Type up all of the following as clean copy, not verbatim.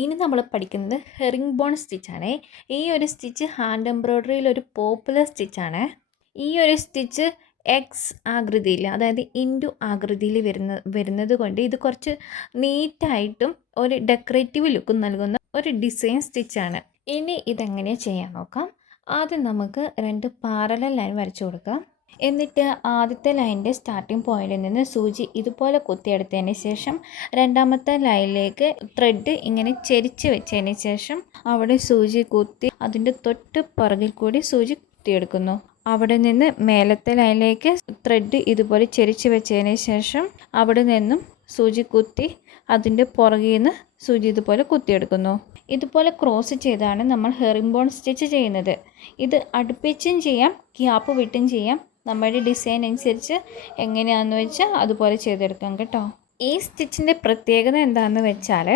ഇനി നമ്മൾ പഠിക്കുന്നത് ഹെറിംഗ് ബോൺ സ്റ്റിച്ചാണ്. ഈ ഒരു സ്റ്റിച്ച് ഹാൻഡ് എംബ്രോയ്ഡറിയിൽ ഒരു പോപ്പുലർ സ്റ്റിച്ചാണ്. ഈ ഒരു സ്റ്റിച്ച് എക്സ് ആകൃതിയിൽ, അതായത് ഇൻറ്റു ആകൃതിയിൽ വരുന്നത് കൊണ്ട് ഇത് കുറച്ച് നീറ്റായിട്ടും ഒരു ഡെക്കറേറ്റീവ് ലുക്കും നൽകുന്ന ഒരു ഡിസൈൻ സ്റ്റിച്ചാണ്. ഇനി ഇതെങ്ങനെയാണ് ചെയ്യാൻ നോക്കാം. ആദ്യം നമുക്ക് 2 പാരലൽ ലൈൻ വരച്ചു കൊടുക്കാം. എന്നിട്ട് ആദ്യത്തെ ലൈനിൻ്റെ സ്റ്റാർട്ടിംഗ് പോയിന്റിൽ നിന്ന് സൂചി ഇതുപോലെ കുത്തിയെടുത്തതിന് ശേഷം രണ്ടാമത്തെ ലൈനിലേക്ക് ത്രെഡ് ഇങ്ങനെ ചെരിച്ച് വെച്ചതിന് ശേഷം അവിടെ സൂചി കുത്തി അതിൻ്റെ തൊട്ട് പുറകിൽ കൂടി സൂചി കുത്തിയെടുക്കുന്നു. അവിടെ നിന്ന് മേലത്തെ ലൈനിലേക്ക് ത്രെഡ് ഇതുപോലെ ചെരിച്ച് വെച്ചതിന് ശേഷം അവിടെ നിന്നും സൂചി കുത്തി അതിൻ്റെ പുറകിൽ നിന്ന് സൂചി ഇതുപോലെ കുത്തിയെടുക്കുന്നു. ഇതുപോലെ ക്രോസ് ചെയ്താണ് നമ്മൾ ഹെറിംഗ് ബോൺ സ്റ്റിച്ച് ചെയ്യുന്നത്. ഇത് അടുപ്പിച്ചും ചെയ്യാം, ഗ്യാപ്പ് വിട്ടും ചെയ്യാം. നമ്മുടെ ഡിസൈൻ അനുസരിച്ച് എങ്ങനെയാണെന്ന് വെച്ചാൽ അതുപോലെ ചെയ്തെടുക്കാം കേട്ടോ. ഈ സ്റ്റിച്ചിൻ്റെ പ്രത്യേകത എന്താണെന്ന് വെച്ചാൽ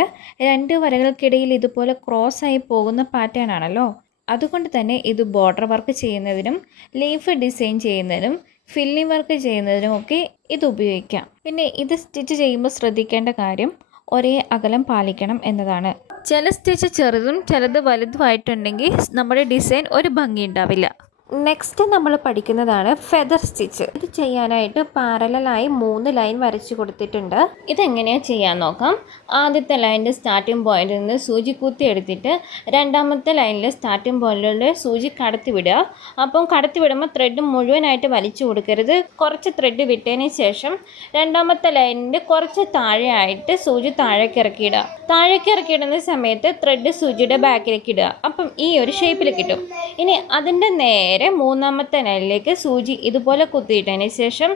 2 വരകൾക്കിടയിൽ ഇതുപോലെ ക്രോസ് ആയി പോകുന്ന പാറ്റേൺ ആണല്ലോ. അതുകൊണ്ട് തന്നെ ഇത് ബോർഡർ വർക്ക് ചെയ്യുന്നതിനും ലീഫ് ഡിസൈൻ ചെയ്യുന്നതിനും ഫില്ലിംഗ് വർക്ക് ചെയ്യുന്നതിനും ഒക്കെ ഇത് ഉപയോഗിക്കാം. പിന്നെ ഇത് സ്റ്റിച്ച് ചെയ്യുമ്പോൾ ശ്രദ്ധിക്കേണ്ട കാര്യം ഒരേ അകലം പാലിക്കണം എന്നതാണ്. ചില സ്റ്റിച്ച് ചെറുതും ചിലത് വലുതുമായിട്ടുണ്ടെങ്കിൽ നമ്മുടെ ഡിസൈൻ ഒരു ഭംഗി ഉണ്ടാവില്ല. നെക്സ്റ്റ് നമ്മൾ പഠിക്കുന്നതാണ് ഫെദർ സ്റ്റിച്ച്. ഇത് ചെയ്യാനായിട്ട് പാരലായി 3 ലൈൻ വരച്ച് കൊടുത്തിട്ടുണ്ട്. ഇതെങ്ങനെയാണ് ചെയ്യാൻ നോക്കാം. ആദ്യത്തെ ലൈനിൻ്റെ സ്റ്റാർട്ടിംഗ് പോയിന്റിൽ നിന്ന് സൂചി കുത്തി എടുത്തിട്ട് രണ്ടാമത്തെ ലൈനിലെ സ്റ്റാർട്ടിംഗ് പോയിന്റിലെ സൂചി കടത്തി വിടുക. അപ്പം കടത്തി വിടുമ്പോൾ ത്രെഡ് മുഴുവനായിട്ട് വലിച്ചു കൊടുക്കരുത്. കുറച്ച് ത്രെഡ് വിട്ടതിന് ശേഷം രണ്ടാമത്തെ ലൈനിൻ്റെ കുറച്ച് താഴെയായിട്ട് സൂചി താഴേക്ക് ഇറക്കിയിടുക. താഴേക്ക് ഇറക്കിയിടുന്ന സമയത്ത് ത്രെഡ് സൂചിയുടെ ബാക്കിലേക്ക് ഇടുക. അപ്പം ഈ ഒരു ഷേപ്പിൽ കിട്ടും. ഇനി അതിൻ്റെ നേരെ മൂന്നാമത്തെ ലൈനിലേക്ക് സൂചി ഇതുപോലെ കുത്തിയിട്ടതിന് ശേഷം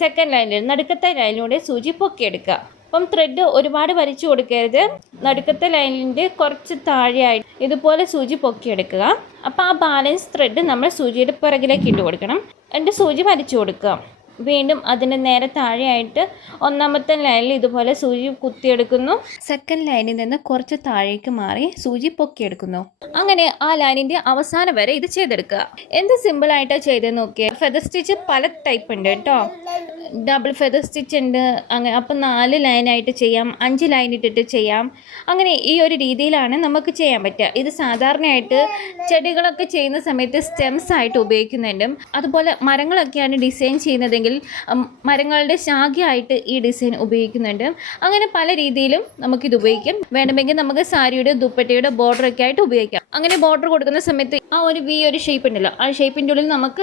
സെക്കൻഡ് ലൈനിൽ നടുക്കത്തെ ലൈനിലൂടെ സൂചി പൊക്കിയെടുക്കുക. അപ്പം ത്രെഡ് ഒരുപാട് വലിച്ചു കൊടുക്കരുത്. നടുക്കത്തെ ലൈനിൻ്റെ കുറച്ച് താഴെയായിട്ട് ഇതുപോലെ സൂചി പൊക്കിയെടുക്കുക. അപ്പോൾ ആ ബാലൻസ് ത്രെഡ് നമ്മൾ സൂചിയുടെ പിറകിലേക്ക് ഇട്ട് കൊടുക്കണം. എന്നിട്ട് സൂചി വലിച്ചു കൊടുക്കുക. വീണ്ടും അതിൻ്റെ നേരെ താഴെയായിട്ട് ഒന്നാമത്തെ ലൈനിൽ ഇതുപോലെ സൂചി കുത്തിയെടുക്കുന്നു. സെക്കൻഡ് ലൈനിൽ നിന്ന് കുറച്ച് താഴേക്ക് മാറി സൂചി പൊക്കിയെടുക്കുന്നു. അങ്ങനെ ആ ലൈനിൻ്റെ അവസാനം വരെ ഇത് ചെയ്തെടുക്കുക. എന്ത് സിമ്പിളായിട്ടാണ് ചെയ്തെന്ന് നോക്കിയാൽ. ഫെദർ സ്റ്റിച്ച് പല ടൈപ്പ് ഉണ്ട് കേട്ടോ. ഡബിൾ ഫെദർ സ്റ്റിച്ച് ഉണ്ട്. അങ്ങനെ അപ്പം 4 ലൈനായിട്ട് ചെയ്യാം, 5 ലൈൻ ഇട്ടിട്ട് ചെയ്യാം. അങ്ങനെ ഈ ഒരു രീതിയിലാണ് നമുക്ക് ചെയ്യാൻ പറ്റുക. ഇത് സാധാരണയായിട്ട് ചെടികളൊക്കെ ചെയ്യുന്ന സമയത്ത് സ്റ്റെംസ് ആയിട്ട് ഉപയോഗിക്കുന്നുണ്ട്. അതുപോലെ മരങ്ങളൊക്കെയാണ് ഡിസൈൻ ചെയ്യുന്നതെങ്കിൽ മരങ്ങളുടെ ശാഖയായിട്ട് ഈ ഡിസൈൻ ഉപയോഗിക്കുന്നുണ്ട്. അങ്ങനെ പല രീതിയിലും നമുക്കിത് ഉപയോഗിക്കാം. വേണമെങ്കിൽ നമുക്ക് സാരിയുടെ ദുപ്പട്ടയുടെ ബോർഡറൊക്കെ ആയിട്ട് ഉപയോഗിക്കാം. അങ്ങനെ ബോർഡർ കൊടുക്കുന്ന സമയത്ത് ആ ഒരു ഒരു ഷേപ്പ് ഉണ്ടല്ലോ, ആ ഷേപ്പിൻ്റെ ഉള്ളിൽ നമുക്ക്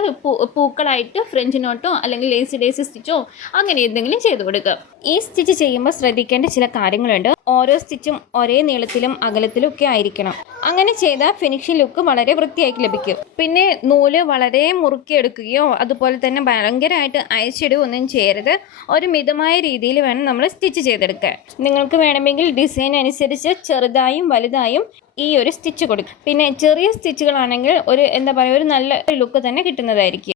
പൂക്കളായിട്ട് ഫ്രഞ്ച് നോട്ടോ അല്ലെങ്കിൽ ലേസി ഡേസി സ്റ്റിച്ചോ അങ്ങനെ എന്തെങ്കിലും ചെയ്ത് കൊടുക്കുക. ഈ സ്റ്റിച്ച് ചെയ്യുമ്പോൾ ശ്രദ്ധിക്കേണ്ട ചില കാര്യങ്ങളുണ്ട്. ഓരോ സ്റ്റിച്ചും ഒരേ നീളത്തിലും അകലത്തിലും ഒക്കെ ആയിരിക്കണം. അങ്ങനെ ചെയ്താൽ ഫിനിഷിംഗ് ലുക്ക് വളരെ വൃത്തിയായിട്ട് ലഭിക്കും. പിന്നെ നൂല് വളരെ മുറുക്കിയെടുക്കുകയോ അതുപോലെ തന്നെ ഭയങ്കരമായിട്ട് അയച്ചിടുകയോ ഒന്നും ചെയ്യരുത്. ഒരു മിതമായ രീതിയിൽ വേണം നമ്മൾ സ്റ്റിച്ച് ചെയ്തെടുക്കാൻ. നിങ്ങൾക്ക് വേണമെങ്കിൽ ഡിസൈൻ അനുസരിച്ച് ചെറുതായും വലുതായും ഈ ഒരു സ്റ്റിച്ച് കൊടുക്കും. പിന്നെ ചെറിയ സ്റ്റിച്ചുകളാണെങ്കിൽ ഒരു നല്ല ലുക്ക് തന്നെ കിട്ടുന്നതായിരിക്കും.